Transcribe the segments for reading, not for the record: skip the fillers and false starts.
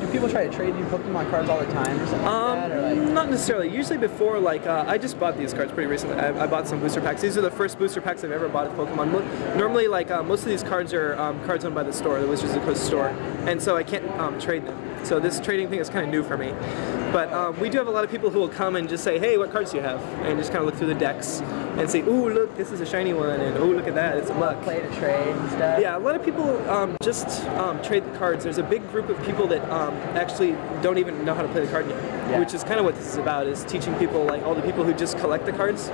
do people try to trade you Pokemon cards all the time or something like that? Or like... Not necessarily. Usually before, like, I just bought these cards pretty recently. I bought some booster packs. These are the first booster packs I've ever bought of Pokemon. Normally, like, most of these cards are cards owned by the store, the Wizards of the Coast store, and so I can't trade them. So this trading thing is kind of new for me. But we do have a lot of people who will come and just say, hey, what cards do you have? And just kind of look through the decks and say, ooh, look, this is a shiny one, and ooh, look at that, it's a muck. Play to trade and stuff. Yeah, a lot of people just trade the cards. There's a big group of people that actually don't even know how to play the card yet, which is kind of what this is about, is teaching people, like all the people who just collect the cards,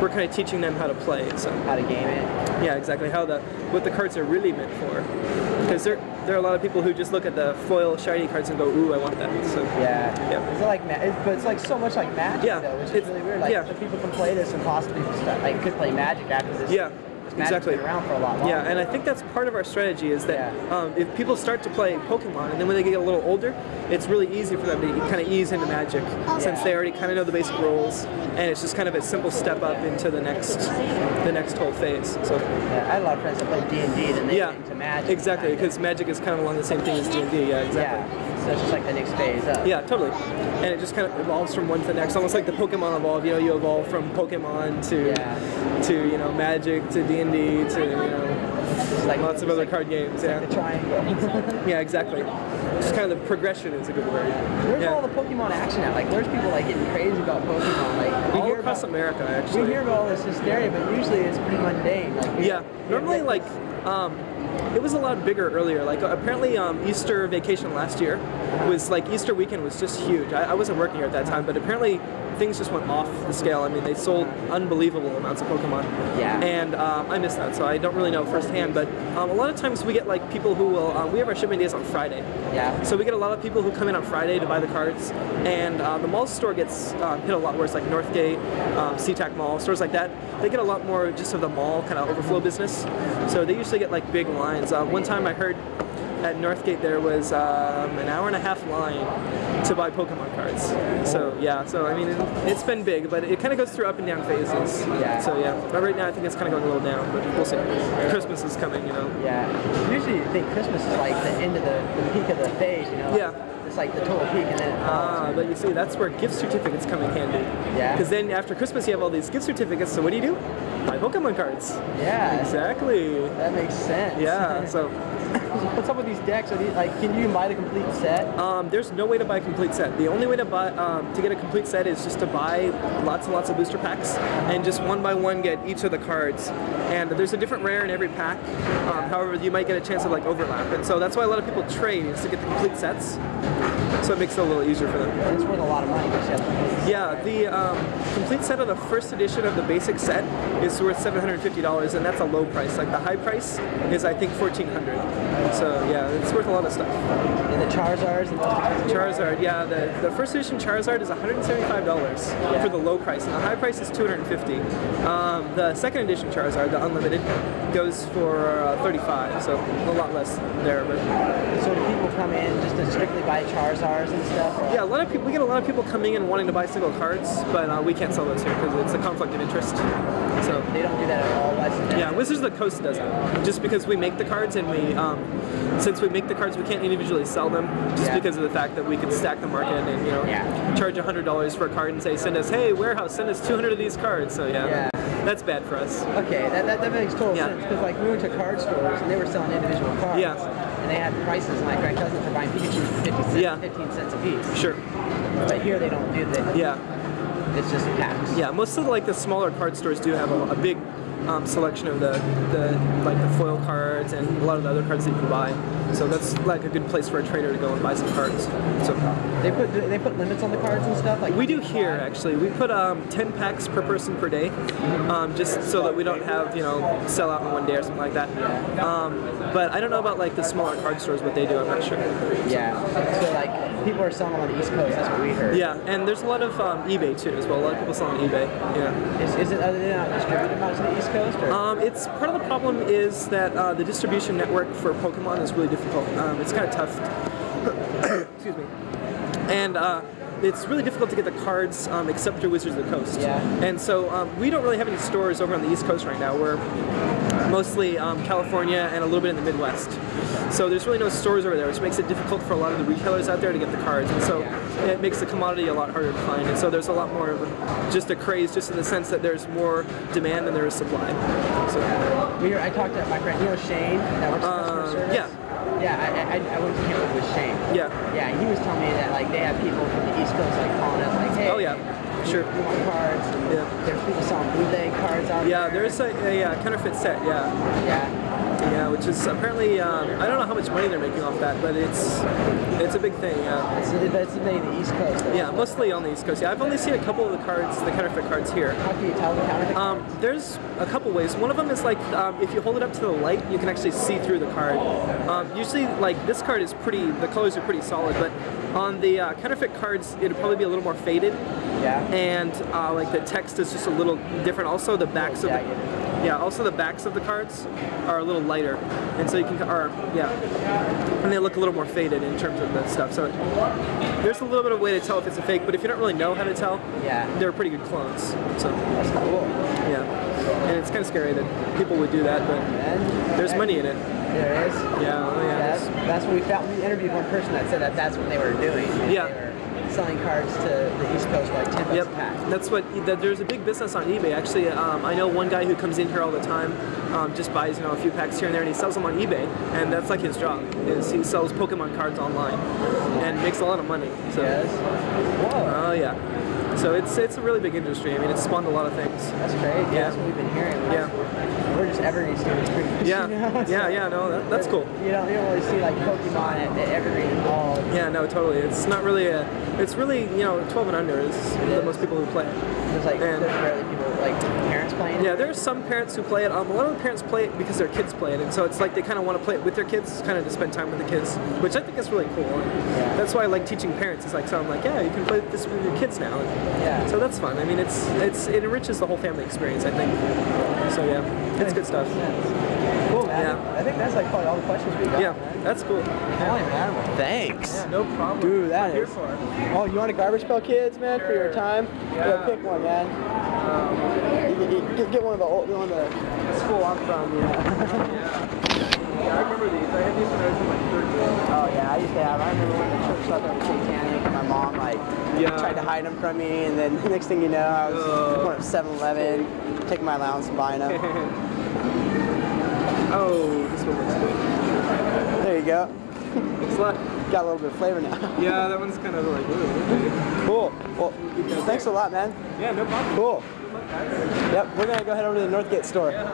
we're kind of teaching them how to play. So how to game it. Yeah, exactly, what the cards are really meant for. Because there are a lot of people who just look at the foil shiny cards and go, ooh, I want that. So yeah. Is it like but it's like so much like Magic though, which is really weird. Like the people can play this and possibly like could play Magic after this. Yeah. Exactly. Been around for a lot longer. Yeah, and I think that's part of our strategy is that if people start to play Pokemon and then when they get a little older, it's really easy for them to kind of ease into Magic since they already kind of know the basic rules, and it's just kind of a simple step up into the next whole phase. So I had a lot of friends that play D&D, then they get into Magic. Exactly, because Magic is kind of along the same thing as D&D. Yeah, exactly. Yeah, so it's just like the next phase up. Yeah, totally. And it just kind of evolves from one to the next, almost like the Pokemon evolve. You know, you evolve from Pokemon to you know, Magic to D&D to like lots of other card games. Like the triangle. Yeah, exactly. Just kind of the progression is a good word. Where's all the Pokemon action at? Like, where's people like getting crazy about Pokemon? Like, all across America, actually. We hear about all this hysteria, but usually it's pretty mundane. Like, normally like. It was a lot bigger earlier. Like apparently Easter vacation last year was like Easter weekend was just huge. I wasn't working here at that time, but apparently things just went off the scale. I mean, they sold unbelievable amounts of Pokemon. Yeah. And I missed that, so I don't really know firsthand. But a lot of times we get like people who will. We have our shipment days on Friday. Yeah. So we get a lot of people who come in on Friday to buy the cards, and the mall store gets hit a lot worse. Like Northgate, SeaTac Mall, stores like that. They get a lot more just of the mall kind of overflow business. So they usually get like big lines. One time I heard at Northgate there was an hour-and-a-half line to buy Pokemon cards. So yeah, so I mean it's been big, but it kind of goes through up and down phases. Yeah. So yeah, but right now I think it's kind of going a little down, but we'll see. Christmas is coming, you know. Yeah. Usually you think Christmas is like the end of the peak of the phase, you know. Like, yeah. It's like the total peak, and then but you see, that's where gift certificates come in handy. Yeah. Because then after Christmas you have all these gift certificates. So what do? Buy Pokemon cards. Yeah. Exactly. That makes sense. Yeah. So. What's up with these decks? Are these, like, can you buy the complete set? There's no way to buy a complete set. The only way to buy to get a complete set is just to buy lots and lots of booster packs and just one by one get each of the cards. And there's a different rare in every pack. However, you might get a chance of like overlap, and so that's why a lot of people trade is to get the complete sets. So it makes it a little easier for them. And it's worth a lot of money. Yeah, the complete set of the first edition of the basic set is worth $750, and that's a low price. Like the high price is I think $1,400. So yeah, it's worth a lot of stuff. And the Charizards and Charizard, yeah, the first edition Charizard is $175 for the low price, and the high price is $250. The second edition Charizard, the unlimited, goes for $35, so a lot less there. But so do people come in just to strictly buy Charizards and stuff? Or? Yeah, a lot of people. We get a lot of people coming in wanting to buy single cards, but we can't sell those here because it's a conflict of interest. So they don't do that at all. Yeah, Wizards of the Coast does it. Just because we make the cards and we, since we make the cards, we can't individually sell them. Just because of the fact that we could stack the market and charge $100 for a card and say, hey, warehouse, send us 200 of these cards. So that's bad for us. Okay, that makes total sense because like we went to card stores and they were selling individual cards. And they had prices, and like my cousins were buying Pikachu for 15 cents a piece. Sure. But here they don't do that. It's just packs. Yeah, most of like the smaller card stores do have a big selection of the foil cards and a lot of the other cards that you can buy. So that's like a good place for a trader to go and buy some cards. So they put limits on the cards and stuff. Like we do here actually. We put 10 packs per person per day, just so that we don't have sell out in one day or something like that. But I don't know about like the smaller card stores what they do. I'm not sure. Yeah. So like people are selling them on the East Coast. That's what we heard. Yeah, and there's a lot of eBay too as well. A lot of people sell on eBay. Yeah. Is it are they not distributed much to the East Coast? Or? It's part of the problem is that the distribution network for Pokemon is really difficult. It's kind of tough. Excuse me. And it's really difficult to get the cards except through Wizards of the Coast. Yeah. And so we don't really have any stores over on the East Coast right now. We're mostly California and a little bit in the Midwest. So there's really no stores over there, which makes it difficult for a lot of the retailers out there to get the cards, and so it makes the commodity a lot harder to find. And so there's a lot more of just a craze, just in the sense that there's more demand than there is supply. So I talked to my friend, Shane, that works in customer service. Yeah. Yeah, I went to him with Shane. Yeah. Yeah, he was telling me that like they have people from the East Coast like calling us like, hey. Oh yeah. Sure. We want cards. And there's people selling bootleg cards out there. Yeah, there's a counterfeit set. Yeah. Yeah. Yeah, which is apparently I don't know how much money they're making off that, but it's a big thing. Yeah. It's mainly the East Coast. Though. Yeah, mostly on the East Coast. Yeah, I've only seen a couple of the cards, the counterfeit cards here. How can you tell the counterfeit? There's a couple ways. One of them is like if you hold it up to the light, you can actually see through the card. Usually, like this card is pretty. The colors are pretty solid, but on the counterfeit cards, it'll probably be a little more faded. Yeah. And like the text is just a little different. Also, the backs of also the backs of the cards are a little lighter, and so you can, and they look a little more faded in terms of the stuff. So there's a little bit of a way to tell if it's a fake, but if you don't really know how to tell, they're pretty good clones. So that's cool. Yeah, and it's kind of scary that people would do that, but there's money in it. There is. Yeah, oh, yeah. That's what we found. We interviewed one person that said that that's what they were doing. Yeah. They were selling cards to the East Coast for like $10 a pack. That's what. There's a big business on eBay. Actually, I know one guy who comes in here all the time, just buys a few packs here and there, and he sells them on eBay, and that's like his job. Is he sells Pokemon cards online, and makes a lot of money. So. Yes. Whoa. Oh yeah. So it's a really big industry. I mean, it's spawned a lot of things. That's great. Yeah, that's what we've been hearing. We're just Evergreen students pretty much. Yeah. You know? Yeah. No, that's cool. You don't really see like Pokemon at Evergreen involved. Yeah, no, totally. It's not really a. It's really 12 and under is the most people who play it. There's like there's rarely people like parents playing it. Yeah, there's some parents who play it. A lot of the parents play it because their kids play it, and so it's like they kind of want to play it with their kids, kind of to spend time with the kids, which I think is really cool. Yeah. That's why I like teaching parents. It's like, so I'm like, yeah, you can play this with your kids now. Yeah. So that's fun. I mean, it enriches the whole family experience, I think. So yeah, it's good stuff. Cool, man. Yeah. I think that's like probably all the questions we got. Yeah, man. that's cool. Man. Thanks. Yeah, no problem. Dude, that is. Oh, you want to Garbage Pail Kids, man, for your time? Yeah. Pick one, man. Get one of the school I'm from. Yeah, I remember these. I had these when I was in my third grade. Oh yeah, I used to have. I remember when the church thought they were satanic, and my mom tried to hide them from me, and then the next thing you know, I was going to 7-Eleven, taking my allowance and buying them. Oh, this one looks good. There you go. It's like got a little bit of flavor now. Yeah, that one's kind of like ooh. Cool. Well, thanks a lot, man. Yeah, no problem. Cool. Yep, we're gonna go head over to the Northgate store. Yeah.